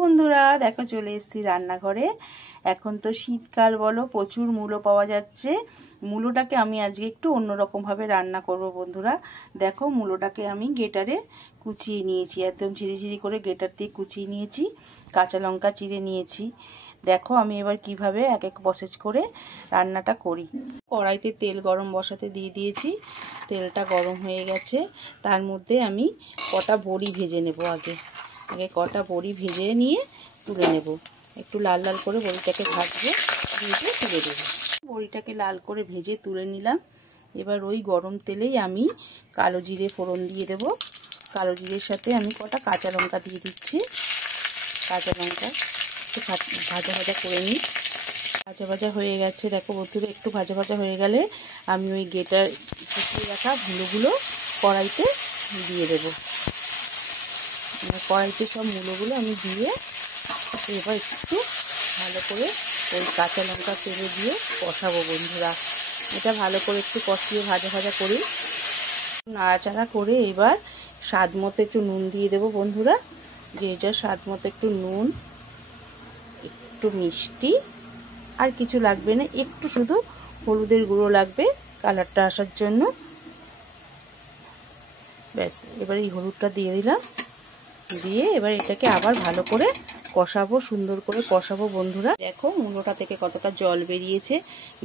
বন্ধুরা দেখো চলে এসেছি রান্নাঘরে। এখন তো শীতকাল বলো, প্রচুর মূলো পাওয়া যাচ্ছে। মূলোটাকে আমি আজকে একটু অন্যরকম ভাবে রান্না করব বন্ধুরা। দেখো মূলোটাকে আমি গ্রেটারে কুচিয়ে নিয়েছি, একদম ঝিরিঝিরি করে গ্রেটার দিয়ে কুচিয়ে নিয়েছি। কাঁচা লঙ্কা চিড়ে নিয়েছি। দেখো আমি এবার কিভাবে এক এক প্রসেস করে রান্নাটা করি। কড়াইতে তেল গরম বসাতে দিয়ে দিয়েছি। তেলটা গরম হয়ে গেছে, তার মধ্যে আমি কটা বড়ি ভেজে নেব। আগে কটা বড়ি ভেজে নিয়ে তুলে নেব। একটু লাল লাল করে বড়িটাকে ভাজবো, ভেজে তুলে দেবো। বড়িটাকে লাল করে ভেজে তুলে নিলাম। এবার ওই গরম তেলেই আমি কালো জিরে ফোড়ন দিয়ে দেব। কালো জিরের সাথে আমি কটা কাঁচা লঙ্কা দিয়ে দিচ্ছি। কাঁচা লঙ্কা একটু ভাজা ভাজা করে নিই। ভাজা ভাজা হয়ে গেছে, দেখো বন্ধুরা। একটু ভাজা ভাজা হয়ে গেলে আমি ওই গ্রেটার কুচিয়ে রাখা মূলোগুলো কড়াইতে দিয়ে দেবো। কড়াইতে সব মূলোগুলো আমি দিয়ে এবার একটু ভালো করে ওই কাঁচা লঙ্কা তেলে দিয়ে কষাবো বন্ধুরা। এটা ভালো করে একটু কষিয়ে ভাজা ভাজা করি, নাড়াচাড়া করে এবার স্বাদ মতো একটু নুন দিয়ে দেবো বন্ধুরা। যে যা স্বাদ মতো একটু নুন, একটু মিষ্টি, আর কিছু লাগবে না। একটু শুধু হলুদের গুঁড়ো লাগবে কালারটা আসার জন্য, ব্যাস। এবার এই হলুদটা দিয়ে দিলাম। দিয়ে এবার এটাকে আবার ভালো করে কষাবো, সুন্দর করে কষাবো বন্ধুরা। দেখো মূলোটা থেকে কতটা জল বেরিয়েছে,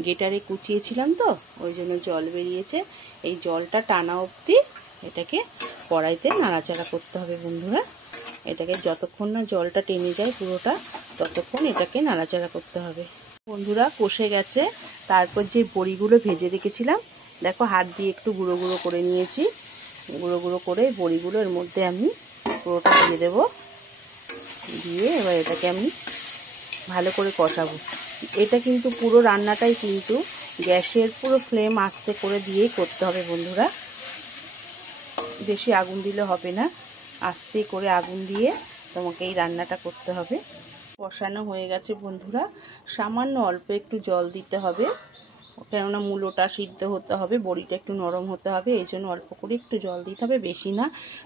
গ্রেটারে কুচিয়েছিলাম তো ওই জন্য জল বেরিয়েছে। এই জলটা টানা অবধি এটাকে কড়াইতে নাড়াচাড়া করতে হবে বন্ধুরা। এটাকে যতক্ষণ না জলটা টেনে যায় পুরোটা, ততক্ষণ এটাকে নাড়াচাড়া করতে হবে বন্ধুরা। কষে গেছে। তারপর যে বড়িগুলো ভেজে রেখেছিলাম, দেখো হাত দিয়ে একটু গুঁড়ো গুঁড়ো করে নিয়েছি। গুঁড়ো গুঁড়ো করে বড়িগুলো এর মধ্যে আমি পুরোটা দিয়ে দেবো। দিয়ে এবার এটাকে আমি ভালো করে কষাবো। এটা কিন্তু পুরো রান্নাটাই কিন্তু গ্যাসের পুরো ফ্লেম আস্তে করে দিয়েই করতে হবে বন্ধুরা। বেশি আগুন দিলে হবে না, আস্তে করে আগুন দিয়ে তোমাকে এই রান্নাটা করতে হবে। কষানো হয়ে গেছে বন্ধুরা। সামান্য অল্প একটু জল দিতে হবে, কেননা মূলোটা সিদ্ধ হতে হবে, বড়িটা একটু নরম হতে হবে, এই জন্য অল্প করে একটু জল দিতে হবে, বেশি না।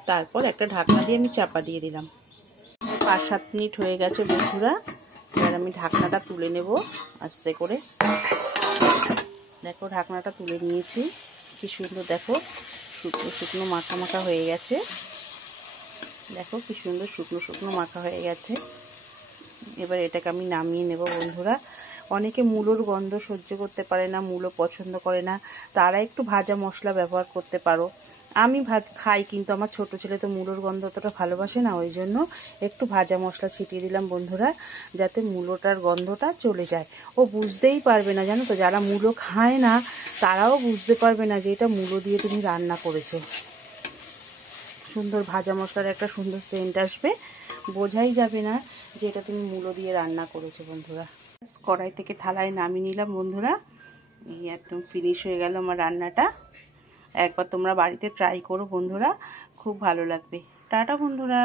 তারপর একটা ঢাকনা দিয়ে আমি চাপা দিয়ে দিলাম। 5-7 মিনিট হয়ে গেছে বন্ধুরা। এবার আমি ঢাকনাটা তুলে নেব আস্তে করে। দেখো ঢাকনাটা তুলে নিয়েছি। কি সুন্দর দেখো শুকনো শুকনো মাখা মাখা হয়ে গেছে। দেখো কি সুন্দর শুকনো শুকনো মাখা হয়ে গেছে। এবার এটাকে আমি নামিয়ে নেব বন্ধুরা। অনেকে মূলোর গন্ধ সহ্য করতে পারে না, মূলো পছন্দ করে না, তারা একটু ভাজা মশলা ব্যবহার করতে পারো। আমি খাই, কিন্তু আমার ছোট ছেলে তো মূলোর গন্ধ অতটা ভালোবাসে না, ওই জন্য একটু ভাজা মশলা ছিটিয়ে দিলাম বন্ধুরা, যাতে মূলোটার গন্ধটা চলে যায়। ও বুঝতেই পারবে না, জানো তো, যারা মূলো খায় না তারাও বুঝতে পারবে না যে এটা মূলো দিয়ে তুমি রান্না করেছো। সুন্দর ভাজা মশলার একটা সুন্দর সেন্ট আসবে, বোঝাই যাবে না যে এটা তুমি মূলো দিয়ে রান্না করেছো বন্ধুরা। কড়াই থেকে থালায় নামিয়ে নিলাম বন্ধুরা। এই একদম ফিনিশ হয়ে গেল আমার রান্নাটা। একবার তোমরা বাড়িতে ট্রাই করো বন্ধুরা, খুব ভালো লাগবে। টাটা বন্ধুরা।